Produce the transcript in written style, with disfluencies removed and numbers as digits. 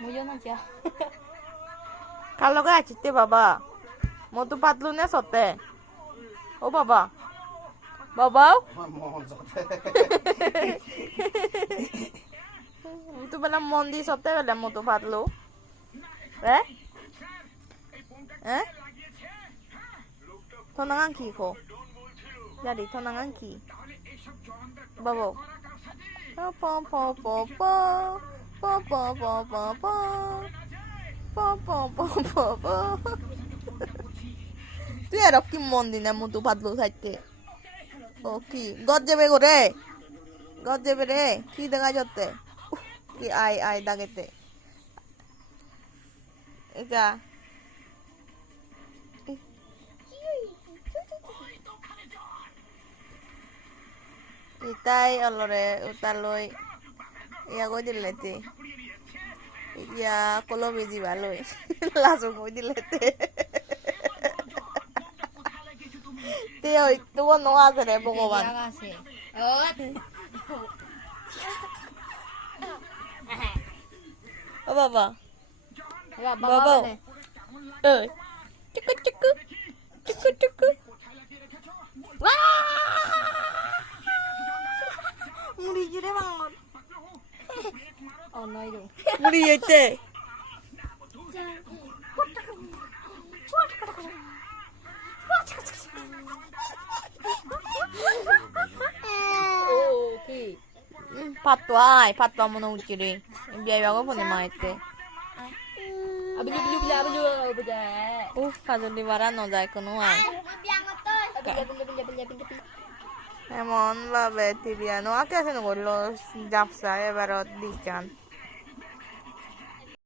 무연하지야. 갈로가 아치때 봐봐. 모두 받루네 섰대. 오 봐봐. 봐봐. Itu benar mondi sote benar moto patlu. Tonangan ki ko. Jadi tonangan ki. Babo. Po po po po po. Po po po po po. Po po po po po. তুই এরকম মন দিনে মতো ভাতলো খাইতে ও কি গদ যাবে গো রে গদ যাবে রে কি দেখা যাচ্ছে কি আই আই দাগেতে এটা ইতাই অলরে উতালৈ ইয়া গৈ দিলেতে ইয়া কলো বেজি ভালই লাজো গৈ দিলেতে Tiêu tua nó rồi đấy bố bạn. Baba. Baba. Chicka chicka. Chicka chicka. Muri jure bangun. Oh nói đủ. Muri yete. Patwa muna uciri. Biaya aku punya maite. Abili bili bili abili abili. Kazu di baran no jai kuno ay. Emon babe tibiano ake aseno gollo japsa ebarot dichan.